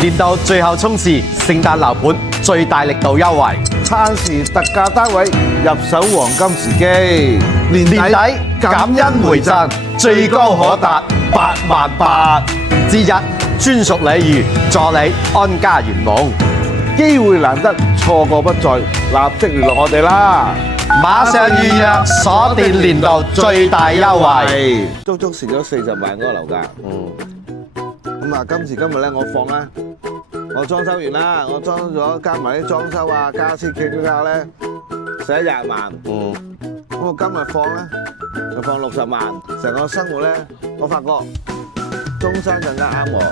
年度最後衝刺，聖誕樓盤最大力度優惠，撐時特價單位入手黃金時機，年底感恩回贈，最高可達88000之一，專屬禮遇，助你安家圓夢。機會難得，錯過不再，立即聯絡我哋啦！馬上預約，鎖定年度最大優惠。足足蝕咗40萬嗰個樓價。咁啊，今時今日咧，我放啦，我裝修完啦，我裝咗加埋啲裝修啊、家私企嗰家咧，使咗20萬。咁我今日放咧，就放60萬，成個生活咧，我發覺中山更加啱我。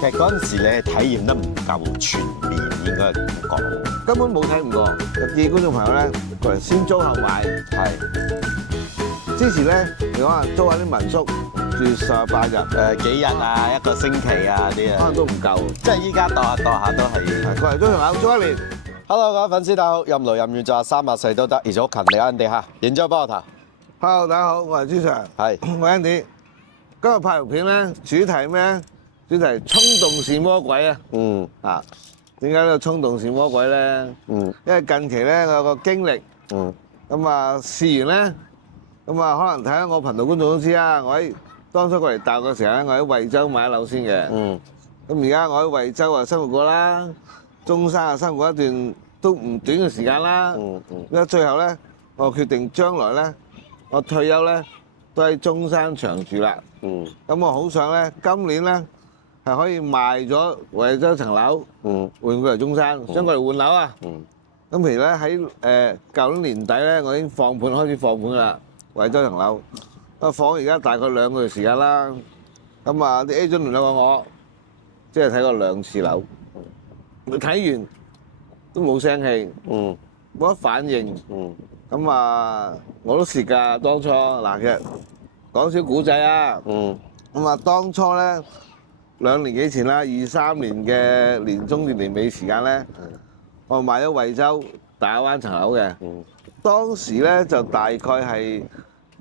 其實嗰陣時你係體驗得唔夠全面，應該係咁講。根本冇睇唔過，建議觀眾朋友咧，過嚟先租後買。之前咧，你講話租下啲民宿住18日，幾日啊，一個星期啊啲啊，可能都唔夠。即係依家度下都係。過嚟租同樓租1年。Hello， 各位粉絲大家好，任勞任怨做下300歲都得，而且好勤力啊人哋嚇，然之後幫我頭。Hello，大家好，我係朱 Sir。係，我 Andy。今日拍條片咧，主題咩咧？主題係衝動是魔鬼啊！點解呢個衝動是魔鬼咧？因為近期咧我有個經歷，咁啊試完咧，咁啊可能睇下我頻道觀眾都知啦。我喺當初過嚟大陸嘅時候咧，我喺惠州買樓先嘅。咁而家我喺惠州啊生活過啦，中山啊生活過一段都唔短嘅時間啦。因為最後咧，我決定將來咧，我退休咧都喺中山長住啦。咁我好想咧，今年咧係可以賣咗惠州層樓，換過嚟中山，將過嚟換樓啊！咁譬如咧喺舊年年底咧，我已經開始放盤噶啦，惠州層樓。放而家大概2個月時間啦。咁啊啲 agent 聯絡過我，即係睇過2次樓，睇完都冇聲氣，冇乜反應。咁啊我都蝕㗎當初。嗱，其實講少古仔啊。咁啊當初咧2年幾前啦，23年嘅年中至年尾時間咧，我買咗惠州大亞灣層樓嘅。當時咧就大概係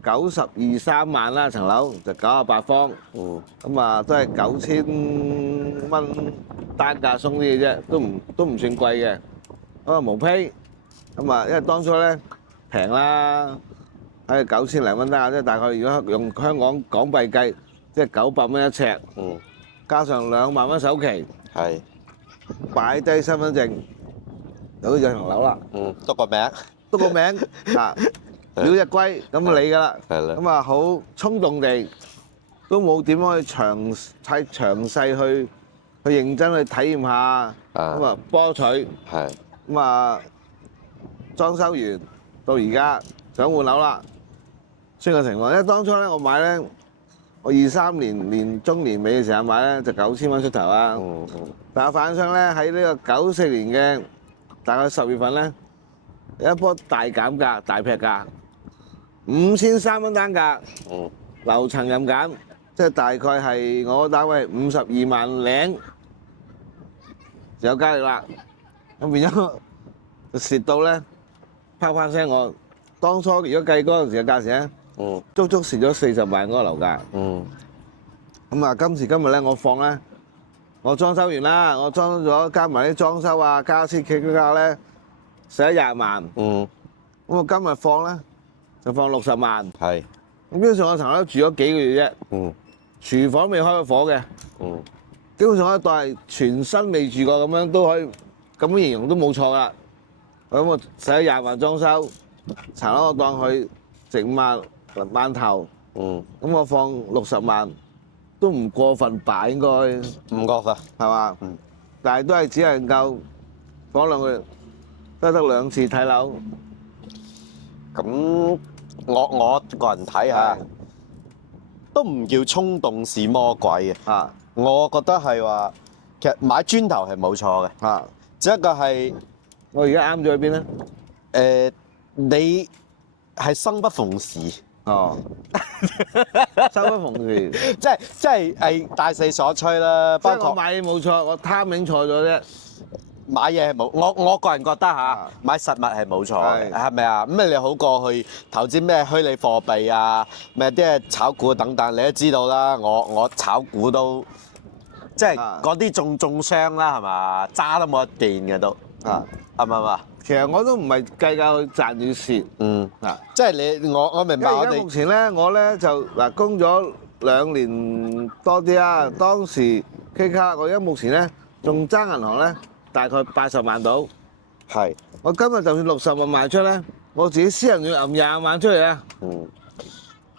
92-93萬啦，層樓就98方。咁啊都係9000蚊單價鬆啲嘅啫，都唔算貴嘅。咁啊無批。咁啊因為當初咧平啦，喺9000零蚊單價，即係大概如果用香港港幣計，即係900蚊一尺。加上2萬蚊首期，擺低身份證，有咗層樓啦。篤個名，篤個名啊，表隻龜咁就你㗎啦。咁啊好衝動地，都冇點樣去太詳細去認真去體驗下。咁啊波取，咁啊裝修完到而家想換樓啦。先個情況，因為當初咧我買咧。我23年年中年尾嘅時候買咧，就9000蚊出頭啦。但係發展商咧喺呢個94年嘅大概10月份咧，有一波大減價、大劈價，5300蚊單價，樓層任減，即係大概係我個單位52萬零，就有交易啦。咁變咗就蝕到咧，啪啪聲我當初如果計嗰陣時嘅價錢咧。足足蝕咗40萬嗰個樓價。咁啊，今時今日咧，我放咧，我裝修完啦，我裝咗加埋啲裝修啊、家私企嗰家咧，使咗20萬。咁我今日放咧，就放60萬。咁基本上我層樓住咗幾個月啫。廚房未開過火嘅。基本上可以當係全新未住過咁樣，都可以咁樣形容都冇錯啦。咁我使咗20萬裝修，層樓我當佢值5萬頭，咁我放60萬都唔過分吧？應該唔過分，係嘛？但係都係只能夠放2個月，得2次睇樓。咁我個人睇下，都唔叫衝動是魔鬼嘅。我覺得係話，其實買磚頭係冇錯嘅。只一個係我而家啱咗喺邊咧？你係生不逢時。生不逢時，即係大勢所趨啦。包括我買嘢冇錯，我 timing 錯咗啫。買嘢係冇，我個人覺得嚇，買實物係冇錯嘅，係咪啊？咁你好過去投資咩虛擬貨幣啊，咩啲炒股等等，你都知道啦。我炒股都即係嗰啲中傷啦，係嘛？渣都冇得電嘅都，啱唔啱啊？其實我都唔係計較佢賺與蝕，即係我明白我哋。目前咧，我咧就嗱供咗2年多啲啦。當時 K 卡，我而家目前咧仲爭銀行咧大概80萬到。係。我今日就算60萬賣出咧，我自己私人要揞20萬出嚟啊！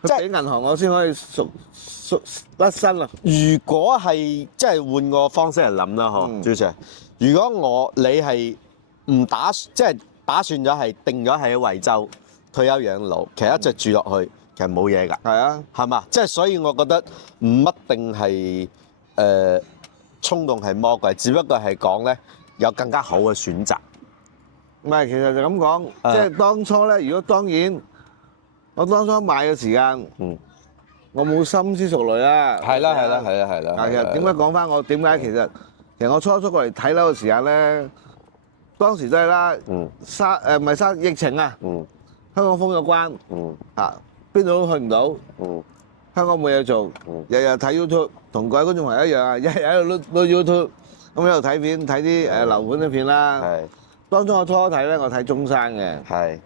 即係俾銀行我先可以甩身啊！如果係即係換個方式嚟諗啦，嗬，朱 Sir，如果你係唔即係打算咗係定咗喺惠州退休養老，其實一直住落去，其實冇嘢㗎。係啊，係嘛？即係所以我覺得唔一定係衝動係魔鬼，只不過係講咧有更加好嘅選擇。唔係，其實就咁講，即係當初咧，如果當然我當初買嘅時間，我冇深思熟慮啦。係啦。其實點解講翻我點解其實我初過嚟睇樓嘅時間咧，當時都係啦，唔係疫情啊，香港封咗關，邊度都去唔到，香港冇嘢做，日日睇 YouTube， 同各位觀眾朋友一樣啊，日日喺度碌 YouTube， 咁喺度睇片，睇啲樓盤啲片啦。當初我初睇咧，我睇中山嘅，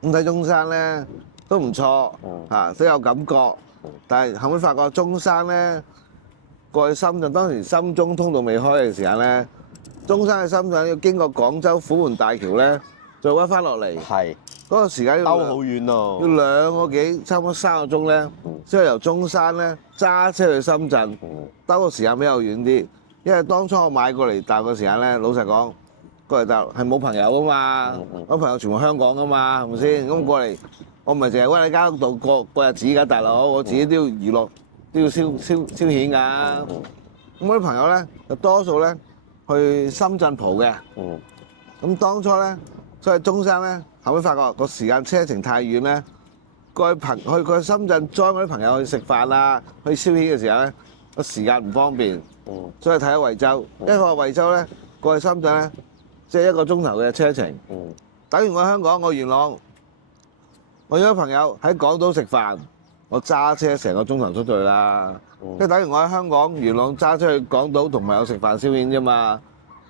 咁睇中山咧都唔錯，都有感覺。但係後尾發覺中山咧過去深圳，當時深中通道未開嘅時間咧，中山嘅深圳要經過廣州虎門大橋咧，再屈翻落嚟，嗰個時間要兜好遠咯，要2個幾，差唔多3個鐘咧，即係由中山咧揸車去深圳，兜個時間比較遠啲。因為當初我買過嚟大陸嘅時間咧，老實講。過嚟大陸係冇朋友噶嘛，我朋友全部香港噶嘛，係咪先？咁過嚟，我唔係淨係屈喺間屋度過日子㗎，大佬，我自己都要娛樂，都要消遣㗎。咁我啲朋友咧，就多數咧去深圳蒲嘅。咁當初咧，所以中山咧，後尾發覺個時間車程太遠咧，過去深圳 join 嗰啲朋友去食飯啊，去消遣嘅時候咧，個時間唔方便，所以睇咗惠州。因為我惠州咧過去深圳咧。即係1個鐘頭嘅車程，等於我喺香港，我元朗，我有啲朋友喺港島食飯，我揸車成個鐘頭出去啦。即係等於我喺香港元朗揸車去港島同朋友食飯消遣啫嘛。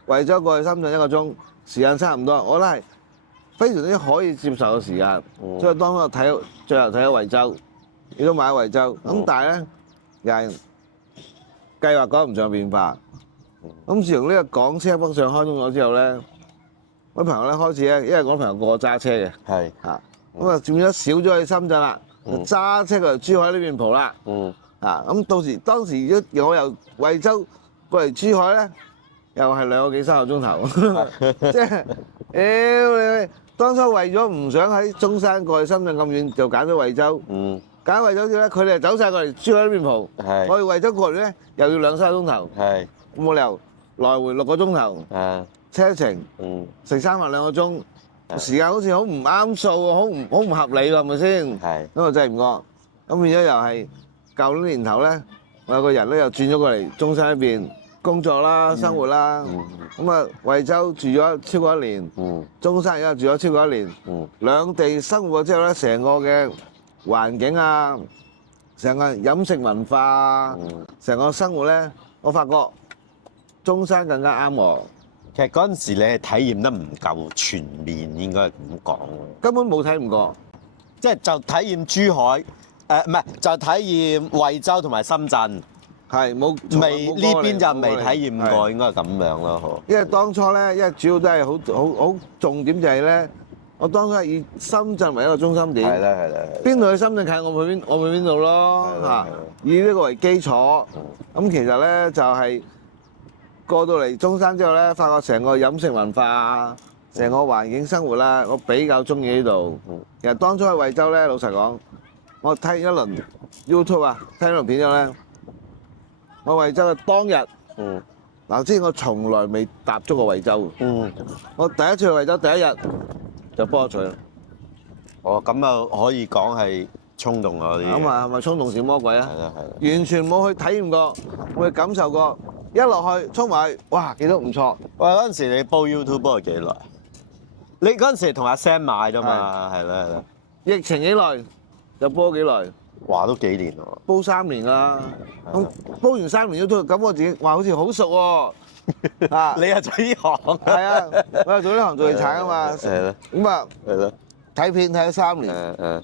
惠州過去深圳1個鐘，時間差唔多，我覺得係非常之可以接受嘅時間。所以當初最後睇咗惠州，亦都買咗惠州。咁但係咧，又係計劃趕唔上變化。咁自從呢個港車北上開通咗之後咧，我啲朋友咧開始咧，因為我啲朋友個個揸車嘅，咁啊漸咗少咗去深圳啦，揸車過嚟珠海呢邊蒲啦，咁當時如果我由惠州過嚟珠海咧，又係2個幾3個鐘頭，即係屌你！當初為咗唔想喺中山過去深圳咁遠，就揀咗惠州，揀惠州之後咧，佢哋就走曬過嚟珠海呢邊蒲，我哋惠州過嚟咧又要2、3個鐘頭。冇理由來回6個鐘頭車程，食3飯2個鐘，時間好似好唔啱數喎，好唔合理喎，係咪先？咁我真係唔覺。咁變咗又係舊年年頭咧，我有個人咧又轉咗過嚟中山呢邊工作啦、生活啦。咁啊，惠州住咗超過1年，中山而家住咗超過1年。兩地生活之後咧，成個嘅環境啊，成個飲食文化啊，成個生活咧，我發覺。中山更加啱我。其實嗰陣時你係體驗得唔夠全面，應該係咁講。根本冇體驗過，即係就體驗珠海，唔係就體驗惠州同埋深圳。係冇未呢邊就未體驗過，應該係咁樣咯。因為當初咧，因為主要都係好重點就係咧，我當初係以深圳為一個中心點。係啦。邊度去深圳近，我去邊度咯嚇。以呢個為基礎，咁其實咧就係。過到嚟中山之後咧，發覺成個飲食文化、成個環境生活啦，我比較中意呢度。其實當初喺惠州咧，老實講，我睇一輪 YouTube 啊，睇一輪片之後咧，我惠州嘅當日，嗱之前我從來未踏足過惠州。我第一次去惠州第一日就波咗取啦。哦，咁啊可以講係衝動啊啲。咁啊係咪衝動是魔鬼啊？係啦。完全冇去體驗過，冇去感受過。一落去衝埋去，哇！幾多唔錯。喂，嗰陣時你煲 YouTube 煲咗幾耐？你嗰陣時同阿 Sam 買啫嘛，係啦。疫情幾耐就煲幾耐。哇，都幾年喎。煲3年啦。咁煲完3年都咁，我自己話好似好熟喎。啊，你係做呢行？係啊，我係做呢行做地產啊嘛。係咯。咁啊，係咯。睇片睇咗3年。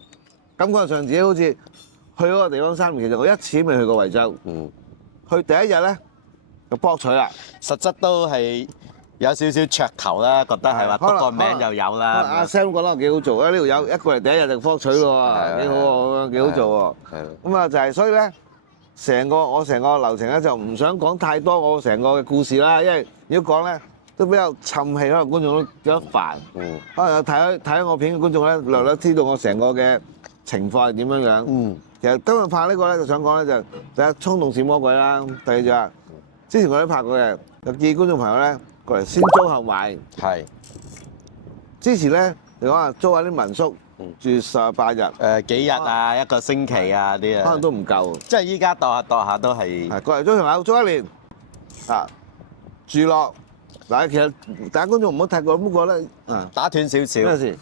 感覺上自己好似去嗰個地方3年，其實我一次都未去過惠州。去第一日咧就博取啦。實質都係有少少噱頭啦，覺得係話篤個名就有啦。阿 Sam 覺得我幾好做啊！呢條友一過嚟第一日就博取喎，幾好喎，幾好做喎。咁啊就係所以咧，我成個流程咧就唔想講太多我成個嘅故事啦，因為如果講咧都比較沉氣，可能觀眾都覺得煩。可能有睇我片嘅觀眾咧，略略知道我成個嘅情況係點樣樣。其實今日拍呢個咧，就想講咧就第一衝動是魔鬼啦，第二就係之前我都拍過嘅，有建議觀眾朋友咧過嚟先租後買。係。之前咧你講話租下啲民宿住18日，幾日啊，一個星期啊啲啊，可能都唔夠。即係依家度下都係。係過嚟租層樓租1年，啊住落嗱，其實大家觀眾唔好太過咁覺得打斷少少。咩事？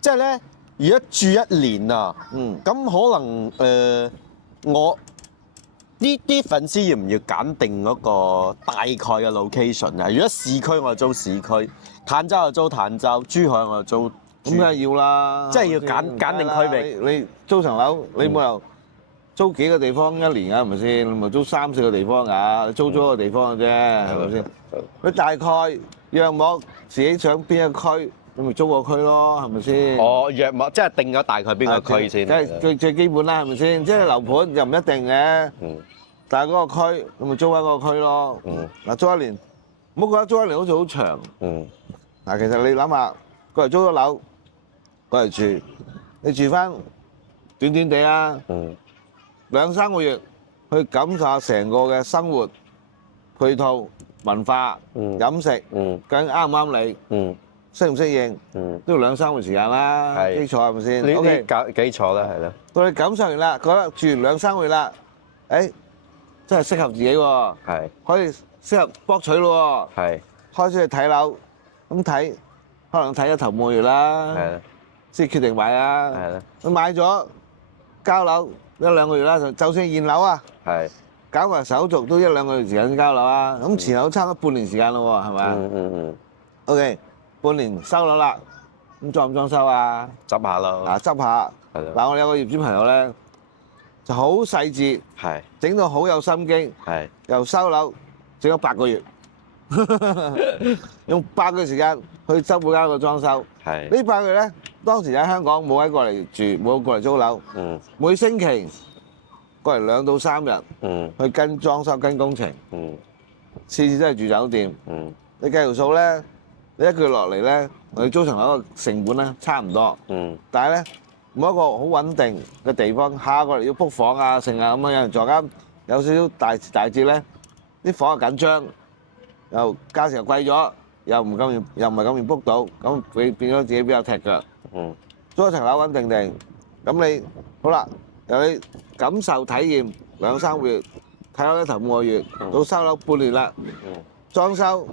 即係咧，如果住1年啊，咁可能我呢啲粉絲要唔要揀定嗰個大概嘅 location 啊？如果市區我就租市區，坦洲就租坦洲，珠海我就租。咁梗係要啦，即係要揀定區域。你租層樓，你冇理由租幾個地方1年㗎，係咪先？你咪租3、4個地方㗎，你租咗個地方嘅啫，係咪先？你大概約莫自己想邊一個區，你咪租個區咯，係咪先？哦，約莫即係定咗大概邊個區先？即係最基本啦，係咪先？即係樓盤又唔一定嘅。但係嗰個區，你咪租翻嗰個區咯。嗱，租1年，唔好覺得租1年好似好長。嗱，其實你諗下，過嚟租咗樓，過嚟住，你住翻短短地啊，2、3個月去感受下成個嘅生活配套、文化、飲食，究竟啱唔啱你？適唔適應？都要2、3個月時間啦，基礎係咪先？呢啲基礎啦，係咯。到你感受完啦，覺得住完2、3個月啦，誒，真係適合自己喎，可以適合博取咯喎，開始去睇樓，咁睇可能睇1頭半個月啦，先決定買啦。咁買咗交樓1、2個月啦，就算現樓啊，搞埋手續都1、2個月時間先交樓啊。咁前後差唔多半年時間咯喎，係咪啊？OK，半年收樓啦，咁裝唔裝修啊？執下咯。嗱，執下。嗱，我哋有個業主朋友咧，就好細緻，整到好有心機，由收樓整咗8個月，用8個月時間去執每間個裝修。呢8個月咧，當時喺香港冇喺過嚟住，冇過嚟租樓，每星期過嚟2到3日，去跟裝修跟工程，次次都係住酒店。你計條數咧，你一個月落嚟咧，我哋租層樓個成本咧差唔多，但係咧，冇一個好穩定嘅地方，下過嚟要 book 房啊，成啊咁樣有人坐監，有少少大節咧，啲房又緊張，又價錢又貴咗，又唔係咁易 book 到，咁變咗自己比較踢腳。租一層樓穩定定，咁你好啦，由你感受體驗2、3個月，睇樓1頭半個月，到收樓半年啦，裝修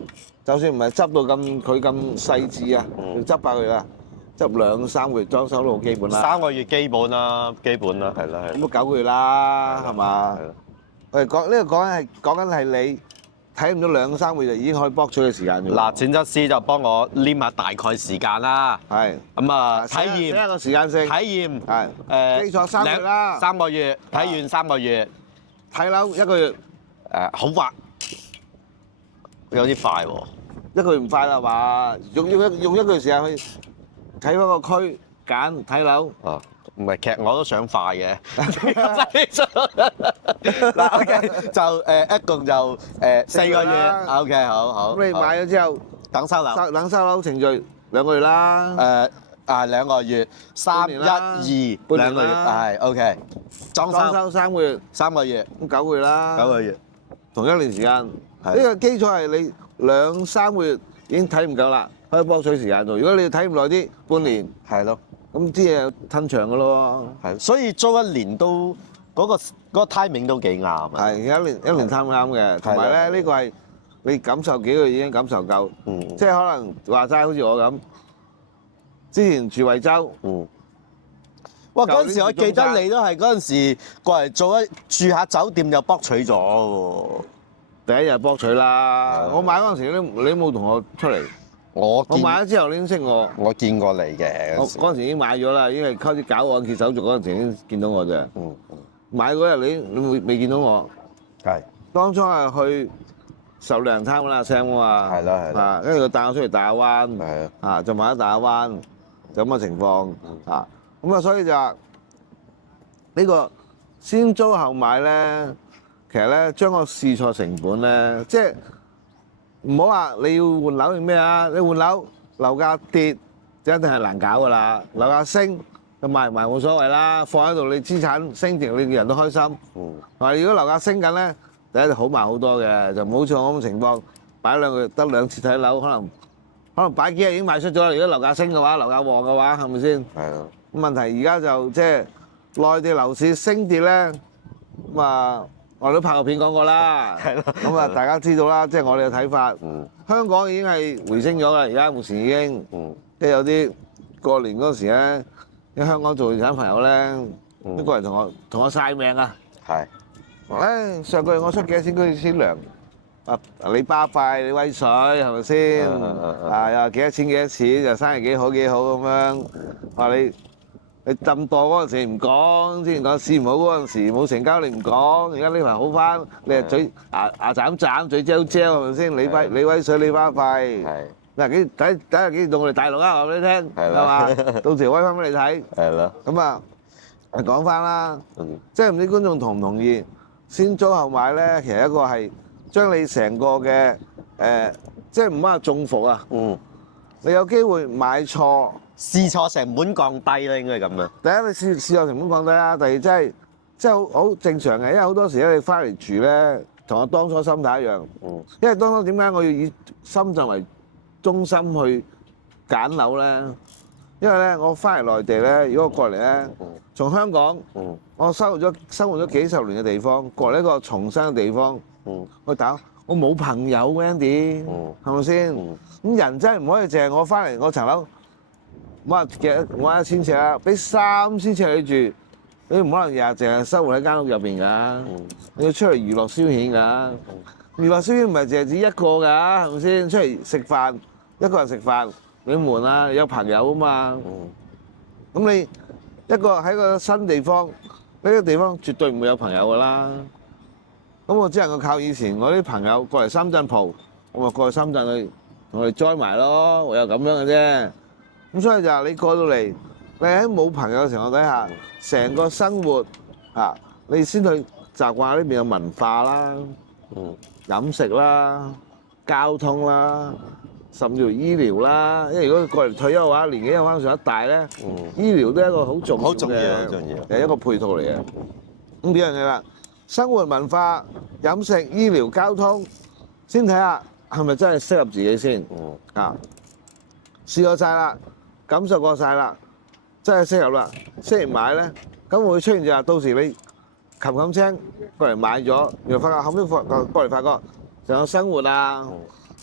就算唔係執到佢咁細緻啊，要執8個月啦。執2、3個月裝修都好基本啦。3個月基本啦，係啦。咁都9個月啦，係嘛？我哋講呢個講緊係你睇唔到2、3個月就已經可以博取嘅時間。嗱，剪輯師就幫我黏下大概時間啦。咁啊，體驗一個時間性。體驗基礎3個月啦。3個月睇完3個月，睇樓1個月。好快，有啲快喎。1個月唔快啦嘛？用1個月時間去睇翻個區揀睇樓。唔係，其實我都想快嘅。嗱，OK，就一共就4個月。OK，好。咁你買咗之後，等收樓。等收樓程序2個月啦。2個月，3、1、2，2個月，係 OK。裝修3個月，3個月，咁9個月啦。9個月，同1年時間。呢個基礎係你2、3個月已經睇唔夠啦，可以博取時間做。如果你睇唔耐啲，半年。係咯。咁啲嘢吞長嘅咯。係。所以租1年都嗰個 timing 都幾啱啊。係，一年貪啱嘅。同埋咧，呢個係你感受幾個月已經感受夠。即係可能話齋，好似我咁，之前住惠州。喂，哇！嗰陣時我記得你都係嗰陣時過嚟住下酒店就博取咗喎。第一日博取啦，我買嗰陣時你都冇同我出嚟。我買咗之後你已經識我。我見過你嘅。我嗰陣時已經買咗啦，已經係開始搞按揭手續嗰陣時已經見到我啫。買嗰日你未見到我。係。當初係去壽良參啦 Sam 啊嘛。係啦。跟住佢帶我出嚟大亞灣。係啊。就買咗大亞灣，就咁嘅情況。咁啊，所以就話呢個先租後買咧，其實咧將個試錯成本咧，即係唔好話你要換樓定咩啊？你換樓樓價跌就一定係難搞噶啦，樓價升就賣唔賣冇所謂啦，放喺度你資產升值，你人都開心。但係如果樓價升緊咧，第一就好賣好多嘅，就唔好似我咁嘅情況，擺兩個月得2次睇樓，可能擺幾日已經賣出咗啦。如果樓價升嘅話，樓價旺嘅話，係咪先？係啊。問題而家就即係內地樓市升跌咧，咁啊，我哋都拍過片講過啦。係咯。咁啊，大家知道啦，即係我哋嘅睇法。香港已經係回升咗啦，而家目前已經。即係有啲過年嗰時咧，喺香港做地產朋友咧，都過嚟同我曬命啊。係。上個月我出幾多錢居先糧？你巴閉，你威水係咪先？又幾多錢？又生意幾好咁樣。話你咁多嗰陣時唔講，之前講市唔好嗰陣時冇成交你唔講，而家呢排好翻，你係嘴牙斬，嘴嚼係咪先？你威水，你巴閉。係。嗱等下幾時到我哋大陸啊？話俾你聽，係嘛？到時威翻俾你睇。係咯。咁啊，講翻啦，即係唔知觀眾同唔同意？先租後買咧，其實一個係將你成個嘅即係唔好話中伏啊。你有機會買錯。試錯成本降低啦，應該係咁啊！第一，你試錯成本降低啦；第二，真係好正常嘅，因為好多時咧，你翻嚟住咧，同我當初心態一樣。因為當初點解我要以深圳為中心去揀樓咧？因為咧，我翻嚟內地咧，如果我過嚟咧，從香港，我生活咗幾十年嘅地方，過嚟一個重新嘅地方，去打，我冇朋友嘅 Andy，係咪先？咁人真係唔可以淨係我翻嚟我層樓。我話1000尺啦，俾3000尺你住，你唔可能日日淨係生活喺間屋入邊㗎，你要出嚟娛樂消遣㗎。娛樂消遣唔係淨係指一個㗎，係咪先？出嚟食飯，一個人食飯你悶啊，你有朋友啊嘛。咁你一個喺個新地方，呢個地方絕對唔會有朋友㗎啦。咁我只能夠靠以前我啲朋友過嚟深圳蒲，我咪過去深圳去同佢哋 join 埋咯，唯有咁樣嘅啫。咁所以就係你過到嚟，你喺冇朋友嘅情況底下，成個生活你先去習慣呢邊嘅文化啦、飲食啦、交通啦，甚至乎醫療啦。因為如果過嚟退休嘅話，年紀有翻上一大咧，醫療都係一個好重要嘅一個配套嚟嘅。咁幾樣嘢啦，生活文化、飲食、醫療、交通，先睇下係咪真係適合自己先。試過晒啦。感受過晒啦，真係適合啦。適宜買咧，咁會出現就係到時你冚青過嚟買咗，又發覺後尾過嚟發覺，成個生活啊，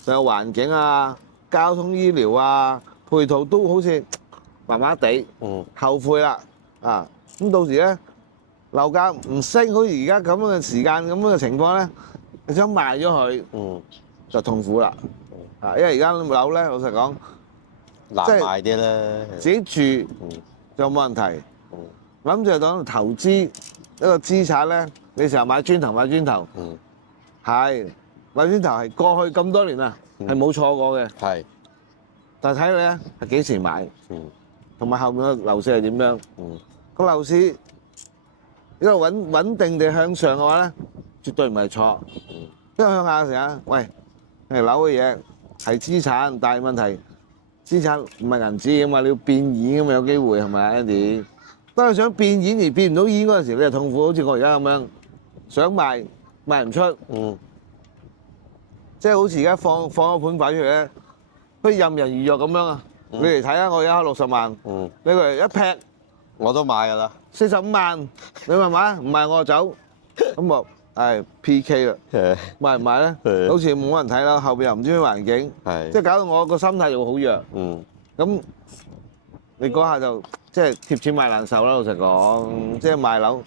成個環境啊、交通醫療啊、配套都好似麻麻地，後悔啦咁到時咧樓價唔升，好似而家咁樣嘅時間咁樣嘅情況咧，你想賣咗佢，就痛苦啦。因為而家樓咧，老實講。難賣啲咧，自己住就冇問題。諗住當投資一個資產咧，你成日買磚頭，係買磚頭係過去咁多年啊，係冇錯過嘅。係，但係睇你咧係幾時買，同埋後面個樓市係點樣。個樓市如果穩定地向上嘅話咧，絕對唔係錯。因為向下嘅時候，喂，樓嘅嘢係資產，但係問題。資產唔係銀紙㗎嘛，你要變現㗎嘛，有機會係咪 Andy？當你想變現而變唔到現嗰陣時，你就痛苦，好似我而家咁樣，想賣唔出，即係好似而家放個盤擺出嚟咧，好似任人魚肉咁樣啊！你嚟睇下，我而家60萬，你過嚟一劈，我都買㗎啦，45萬，你咪買，唔買我就走，咁我。係 PK 啦，賣唔賣咧？好似冇人睇啦，後邊又唔知咩環境，即係搞到我個心態就會好弱。咁你嗰下就即係貼錢買難受啦。老實講，即係買樓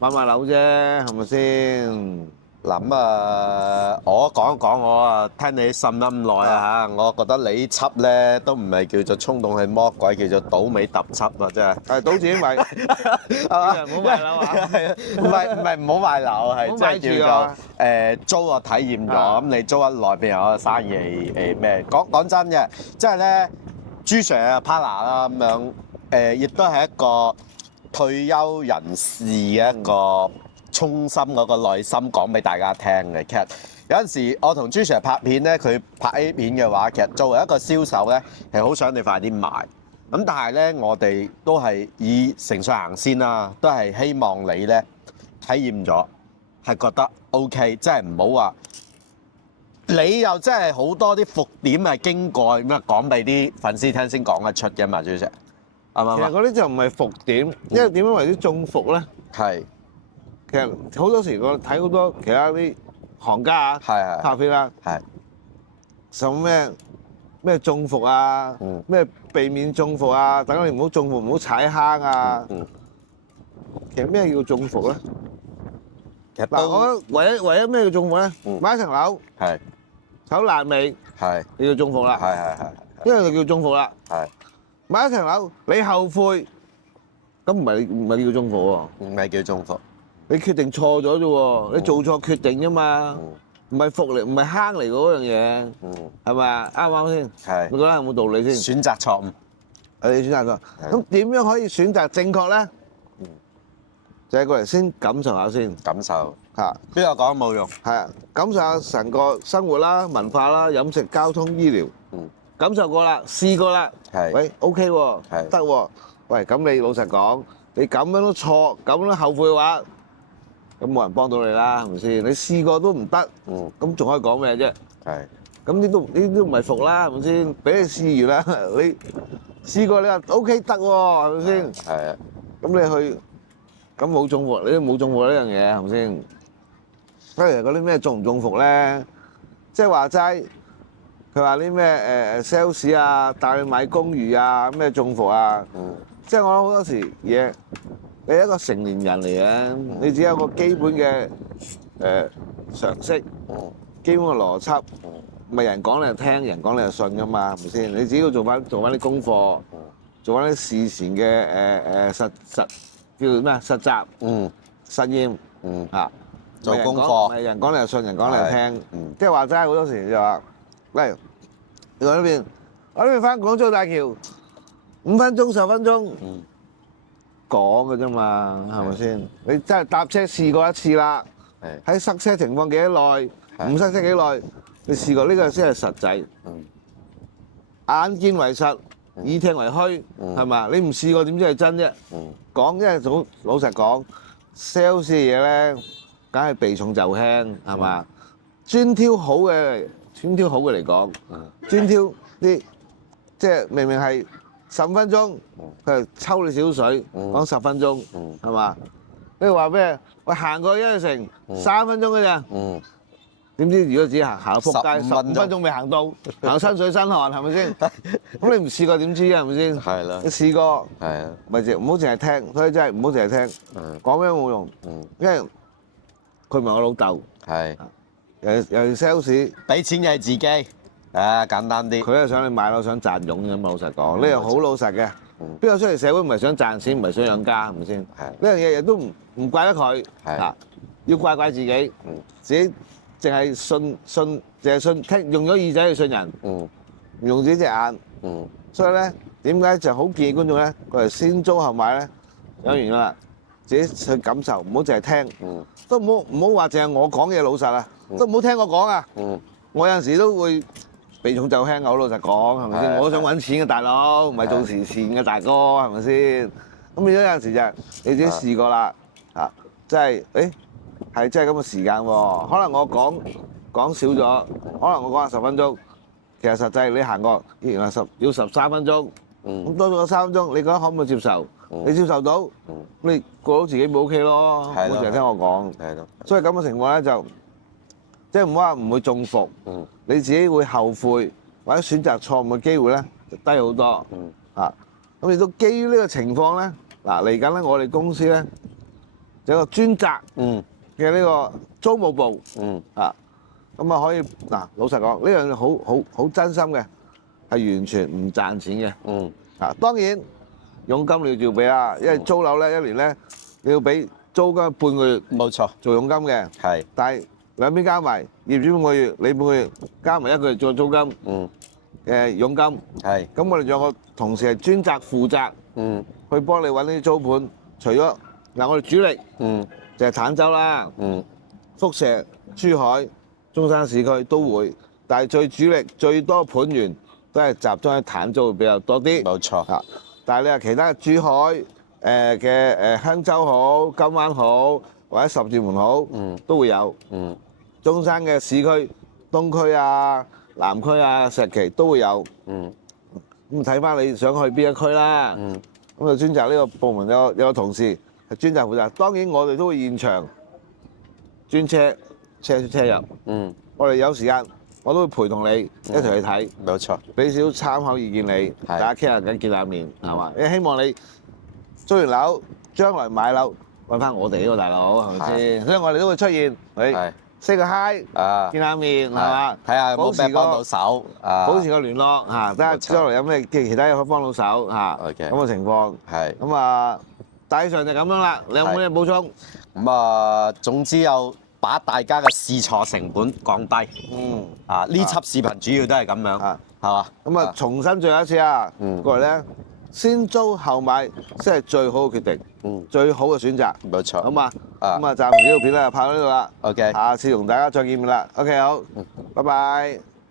買樓啫，係咪先？諗我講一講我啊，聽你呻得咁耐啊嚇，我覺得你呢輯咧都唔係叫做衝動係魔鬼，叫做倒尾揼輯啊，真係。係賭自己買，係嘛？唔好買樓啊！係啊，唔好買樓，係即係叫做租我體驗咗，咁你租得耐，譬如我個生意係咩？講真嘅，即係咧，朱 Sir 啊 partner 啦咁樣，亦都係一個退休人士嘅一個。衷心嗰個內心講俾大家聽嘅，其實有陣時我同朱 Sir 拍片咧，佢拍 A 片嘅話，其實作為一個銷售咧，係好想你快啲賣。咁但係咧，我哋都係以誠信行先啦，都係希望你咧體驗咗係覺得 OK，即係唔好話你又真係好多啲伏點係經過咁啊講俾啲粉絲聽先講得出嘅嘛，朱 Sir 係嘛？其實嗰啲就唔係伏點，因為點樣為之中伏咧？係。其實好多時我睇好多其他啲行家啊，拍片啦，什麼咩中伏啊，咩避免中伏啊，等你唔好中伏，唔好踩坑啊。其實咩叫中伏咧？嗱，我覺得唯一咩叫中伏咧？買一層樓，炒爛尾，你叫中伏啦。因為就叫中伏啦。買一層樓，你後悔，咁唔係叫中伏喎。唔係叫中伏。你決定錯咗啫喎，你做錯決定啫嘛，唔係伏嚟，唔係坑嚟嗰樣嘢，係咪啊？啱唔啱先？係。你覺得有冇道理先？選擇錯誤。你選擇錯。咁點樣可以選擇正確咧？就係過嚟先感受下先。感受。嚇。邊個講冇用？係啊，感受下成個生活啦、文化啦、飲食、交通、醫療。感受過啦，試過啦。係。喂，OK 喎。係。得喎。喂，咁你老實講，你咁樣都錯，咁樣都後悔嘅話，咁冇人幫到你啦，係咪先？你試過都唔得，咁仲可以講咩啫？係。咁呢都唔係服啦，係咪先？俾你試完啦，你試過你話 OK 得喎，係咪先？係啊。咁你去，咁冇中伏，你都冇中伏呢樣嘢，係咪先？譬如嗰啲咩中唔中伏咧？即係話齋，佢話啲咩sales 啊，帶你買公寓啊，咩中伏啊？即係我諗好多時嘢。你係一個成年人嚟嘅，你只有個基本嘅常識，基本嘅邏輯，唔係人講你就聽，人講你就信噶嘛，係咪先？你只要做翻啲功課，做翻啲事前嘅實叫做咩啊？實習，實驗，嚇，做功課，係人講你就信，人講你就聽，即係話齋好多時就話，喂，你講呢邊，我呢邊翻廣州大橋5分鐘10分鐘。講嘅啫嘛，係咪先？你真係搭車試過一次啦，喺塞車情況幾耐，唔塞車幾耐，你試過呢個先係實際。眼見為實，耳聽為虛，係嘛？你唔試過點知係真啫？講因為老實講 ，sales 嘅嘢咧，梗係避重就輕，係嘛？專挑好嘅嚟講，專挑啲即係明明係15分鐘，佢係抽你少水，講10分鐘，係嘛？你話咩？喂，行過一城3分鐘嘅咋？點知如果只行到撲街15分鐘未行到，行身水身汗係咪先？咁你唔試過點知啊？係咪先？係啦。你試過，咪唔好淨係聽，所以真係唔好淨係聽，講咩冇用，因為佢唔係我老豆，又係 sales，俾錢嘅係自己。簡單啲。佢係想你買樓想賺佣啫嘛，老實講，呢樣好老實嘅。邊個出嚟社會唔係想賺錢，唔係想養家，係咪先？呢樣嘢亦都唔怪得佢。要怪自己，自己淨係信，淨係信聽，用咗耳仔去信人，唔用自己隻眼。所以咧，點解就好建議觀眾咧，佢係先租後買咧？有原因啦，自己去感受，唔好淨係聽，都唔好話淨係我講嘢老實啊，都唔好聽我講啊。我有陣時都會。避重就輕啊！好老實講，係咪先？我都想揾錢嘅大佬，唔係做慈善嘅大哥，係咪先？咁變咗有陣時就係你自己試過啦，即係係真係咁嘅時間喎。可能我講少咗，可能我講10分鐘，其實實際你行過原來要13分鐘，咁多咗個3分鐘，你覺得可唔可以接受？你接受到，你過到自己咪 OK咯，唔好淨係聽我講。所以咁嘅情況咧就。即係唔好話唔會中伏，你自己會後悔或者選擇錯誤嘅機會咧就低好多。咁亦都基於呢個情況咧，嗱嚟緊咧，我哋公司咧有一個專責嘅呢個租務部，啊，咁啊可以嗱，老實講呢樣嘢好真心嘅，係完全唔賺錢嘅，啊當然佣金你要照俾啦，因為租樓咧一年咧你要俾租金半個月，冇錯，做佣金嘅，係，但係兩邊加埋業主半個月，你半個月加埋一個月做租金，嘅佣金，係，咁我哋仲有個同事係專責負責，去幫你揾呢啲租盤。除咗嗱，我哋主力就係坦洲啦，輻石、珠海、中山市區都會，但係最主力最多盤源都係集中喺坦洲會比較多啲。冇錯，啊，但係你話其他珠海嘅香洲好、金灣好或者十字門好，都會有。中山嘅市區、東區啊、南區啊、石岐都會有。咁睇翻你想去邊一區啦。咁就專責呢個部門有個同事係專責負責。當然我哋都會現場專車出車入。我哋有時間我都會陪同你一齊去睇。冇錯，俾少參考意見你，大家傾下偈見下面係嘛？因為希望你租完樓，將來買樓揾翻我哋呢個大佬係咪先？所以我哋都會出現，say 個 hi，見下面係嘛？睇下有冇咩幫到手，保持個聯絡嚇，睇下將來有咩其他嘢可以幫到手嚇。咁嘅情況係咁啊，大致上就咁樣啦。你有冇咩補充？咁啊，總之有把大家嘅試錯成本降低。呢輯視頻主要都係咁樣，係嘛？咁啊，重新最後一次啊，過嚟咧，先租後買先係最好嘅決定，最好嘅選擇。冇錯。好嘛？咁啊，暫時呢條片咧就拍到呢度啦。OK。下次同大家再見面啦。OK，好，拜拜。